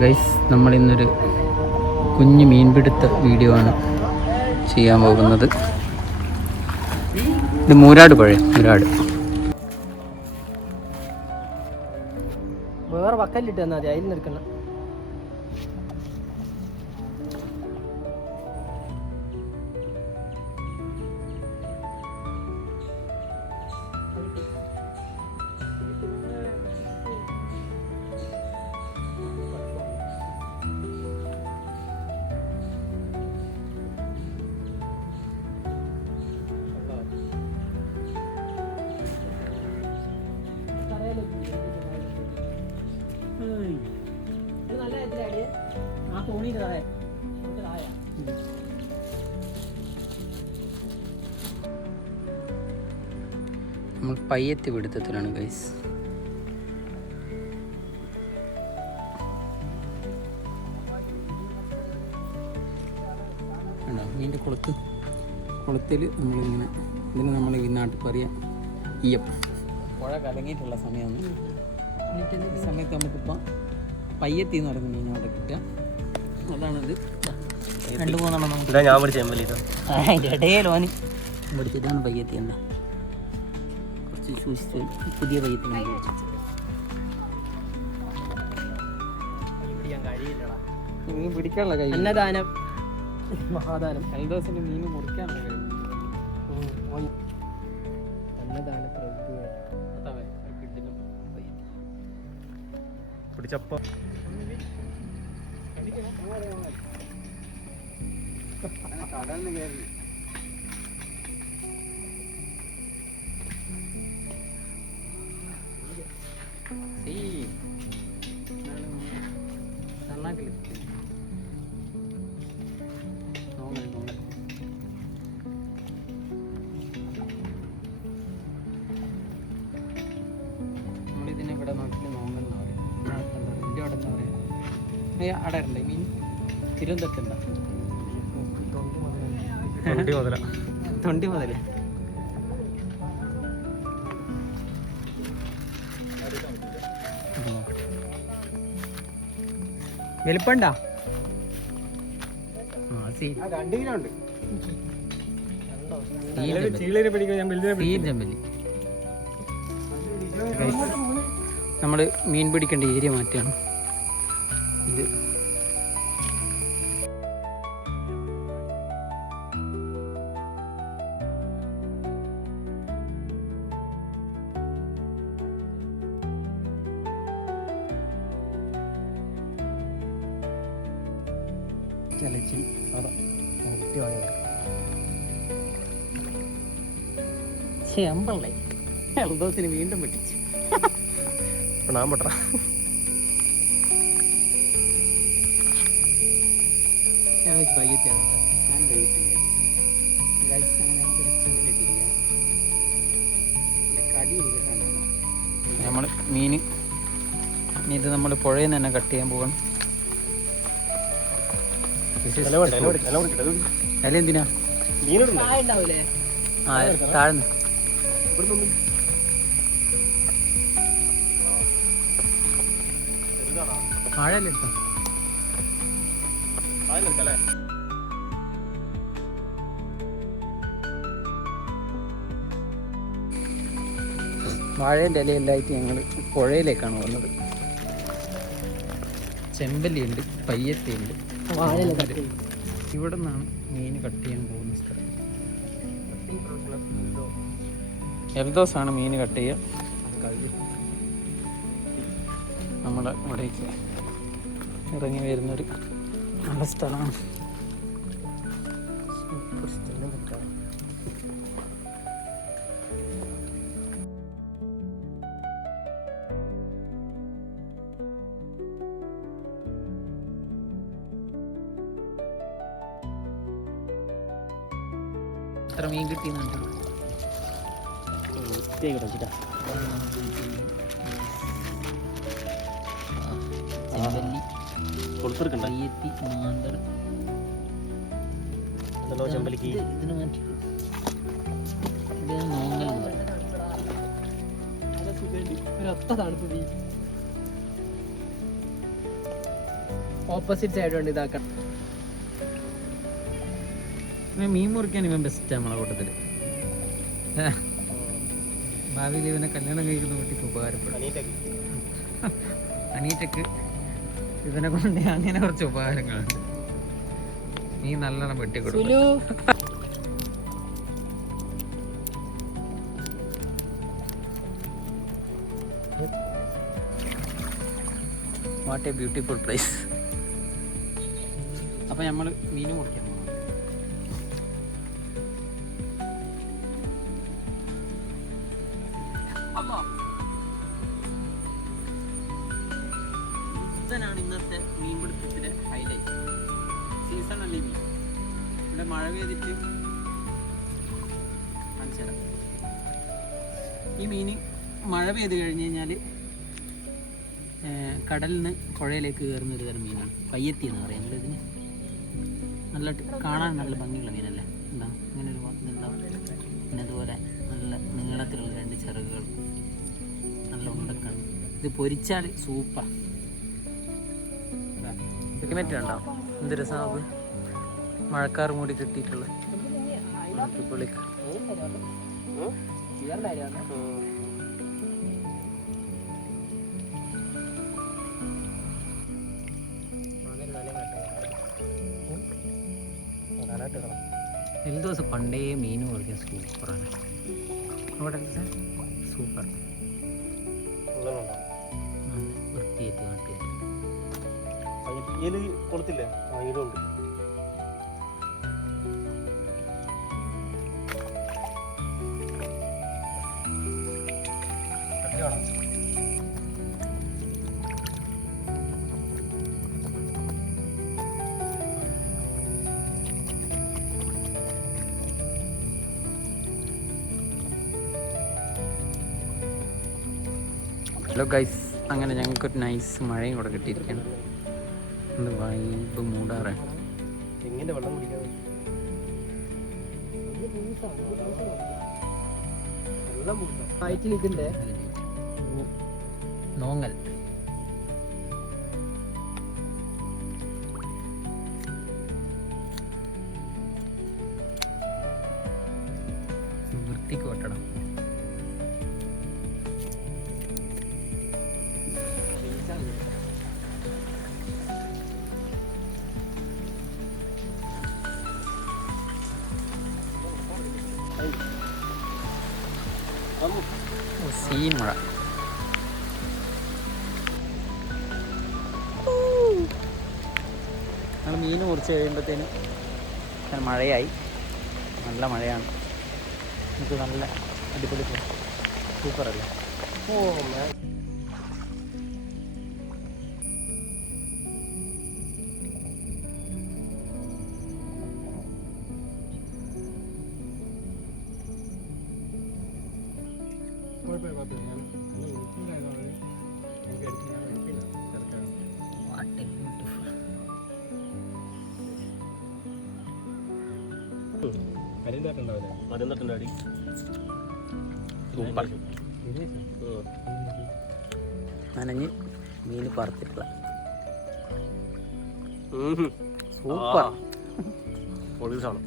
Guys, നമ്മളിന്നൊരു കുഞ്ഞു മീൻപിടുത്ത video ആണ് ചെയ്യാൻ പോകുന്നത്. ഇത് മൂരാട് പുഴ, മൂരാട്. വേറെ വക്കല്ലിട്ട് തന്നാൽ മതി, അതിൽ നിൽക്കണം. നമ്മൾ പയ്യത്തി പിടുത്തത്തിലാണ് ഗൈസ്. മീൻ്റെ കുളത്തിൽ നമ്മളിങ്ങനെ, ഇതിന് നമ്മൾ ഈ നാട്ടിൽ പറയാം ഈയം. പുഴ കലങ്ങിയിട്ടുള്ള സമയമാണ്. ഈ സമയത്ത് നമുക്കിപ്പോൾ പയ്യത്തി എന്ന് പറയുന്ന മീൻ അവിടെ കിട്ടുക. അതാണിത്. 2-3 നമുക്ക് ഞാൻ പഠിച്ച ഇടയിലോന് പഠിച്ചിട്ടാണ് പയ്യത്തി തന്നെ. കുറച്ച് സൂക്ഷിച്ച് പുതിയ പയ്യത്തി മീൻ പിടിക്കാനുള്ള കൈ. അന്നദാനം മഹാദാനം. ദിവസത്തിന്റെ മീൻ മുറിക്കാനുള്ള കൈ. അന്നദാന പ്രഭു പിടിച്ചപ്പോ കടലിന് കയറി. നമ്മളിതിനെ ഇവിടെ നാട്ടിൽ നോങ്ങെന്ന് പറയും. ഇന്ത്യ അവിടെ എന്താ പറയുക, അവിടെ ഉണ്ട് മീൻ. തിരുവനന്തപുരത്തുണ്ടോ? തൊണ്ടി മുതല. വലിപ്പണ്ടാ? 2 കിലോ ഉണ്ട്. നമ്മൾ മീൻ പിടിക്കേണ്ട ഏരിയ മാറ്റാണ് ഇത്. ചലച്ചിൽ അമ്പള്ളേ എൽദോസിന് വീണ്ടും വെട്ടിച്ചു. ഞാൻ പൊട്ടാ ഞാൻ വൈകിട്ടാണ്. ഞാൻ വൈകിട്ടില്ല. നമ്മൾ മീൻ ഇത് നമ്മൾ പുഴയിൽ നിന്ന് തന്നെ കട്ട് ചെയ്യാൻ പോകണം. അല്ല എന്തിനാ താഴ്ന്ന് ആഴല്ലേ എടുത്തോ. വാഴേൻ്റെ ഇലയെല്ലായിട്ട് ഞങ്ങൾ പുഴയിലേക്കാണ് വന്നത്. ചെമ്പല്ലിയുണ്ട്, പയ്യത്തിയുണ്ട്. ഇവിടെ നിന്നാണ് മീൻ കട്ട് ചെയ്യാൻ പോകുന്ന സ്ഥലം. എൽദോസാണ് മീൻ കട്ട് ചെയ്യുക. നമ്മുടെ ഇവിടേക്ക് ഇറങ്ങി വരുന്നൊരു നല്ല സ്ഥലമാണ്. സൂപ്പർ സ്ഥലം. എത്ര മീൻ കിട്ടിയെന്നുണ്ട്? ചെമ്പല്ലി, പയ്യത്തി, മാന്തർ. ഇതിന് മാറ്റി ഇത് നോങ്ങൽ. ഒരൊത്ത തണുപ്പ് ഓപ്പോസിറ്റ് സൈഡ് കൊണ്ട് ഇതാക്കണം. മീൻ മുറിക്കാൻ ഇവൻ ബെസ്റ്റ് നമ്മളെ കൂട്ടത്തിൽ. ഭാവിയിൽ ഇവനെ കല്യാണം കഴിക്കുന്ന കുട്ടിക്ക് ഉപകാരപ്പെടും. അനീറ്റക്ക് ഇവനെ കൊണ്ട് അങ്ങനെ കുറച്ച് ഉപകാരങ്ങളുണ്ട്. നീ നല്ലോണം വെട്ടിക്കൊടുക്കും. What a beautiful place. അപ്പം നമ്മൾ മീൻ മുറിക്കാൻ പോകും. ഇതാണ് ഇന്നത്തെ മീൻപിടുത്തത്തിൻ്റെ ഹൈലൈറ്റ്. സീസൺ അല്ലേ മീൻ. ഇവിടെ മഴ പെയ്തിട്ട് കാണിച്ചു തരാം. ഈ മീൻ മഴ പെയ്ത് കഴിഞ്ഞ് കഴിഞ്ഞാൽ കടലിൽ നിന്ന് പുഴയിലേക്ക് കയറുന്ന ഒരു തരം മീനാണ്. പയ്യത്തി എന്ന് പറയുന്നത്. ഇതിന് നല്ല കാണാൻ നല്ല ഭംഗിയുള്ള മീനല്ലേ. എന്താ ഇങ്ങനെ ഒരു ഇതുണ്ടാവും. പിന്നെ അതുപോലെ നല്ല നീളത്തിലുള്ള 2 ചിറകുകൾ, നല്ല ഉണ്ടക്കാണ്. ഇത് പൊരിച്ചാൽ സൂപ്പർ. ക്ലൈമറ്റ് ഉണ്ടാവും. എന്ത് രസമാണ്. മഴക്കാർ മൂടി കിട്ടിയിട്ടുള്ള പൊളിക്ക്. ഒരു ദിവസം പണ്ടേ മീൻ മുറിക്കാൻ സൂപ്പറാണ്. അവിടെ സൂപ്പർ വൃത്തിയായിട്ട് കാട്ടിയാൽ കൊടുത്തില്ലേ? ഉണ്ട്. ഹലോ ഗൈസ്, അങ്ങനെ ഞങ്ങൾക്കൊരു നൈസ് മഴയും കൂടെ കിട്ടിയിരിക്കുകയാണ്. എന്ത് വൈബ് മൂടാറേ. എങ്ങനെ വെള്ളം കുടിക്കാതെ ഇതിന്റെ നോങ്ങൽ. വൃത്തിക്ക് വെട്ടണം. സീൻ മഴ. നമ്മൾ മീൻ മുറിച്ച് കഴിയുമ്പോഴത്തേനും മഴയായി. നല്ല മഴയാണ്. നമുക്ക് നല്ല അടിപൊളി സൂപ്പറല്ലേ. സൂപ്പർ. നനഞ്ഞ് മീൻ പറത്തിട്ടുള്ള സൂപ്പർ. പൊളിസാണ്.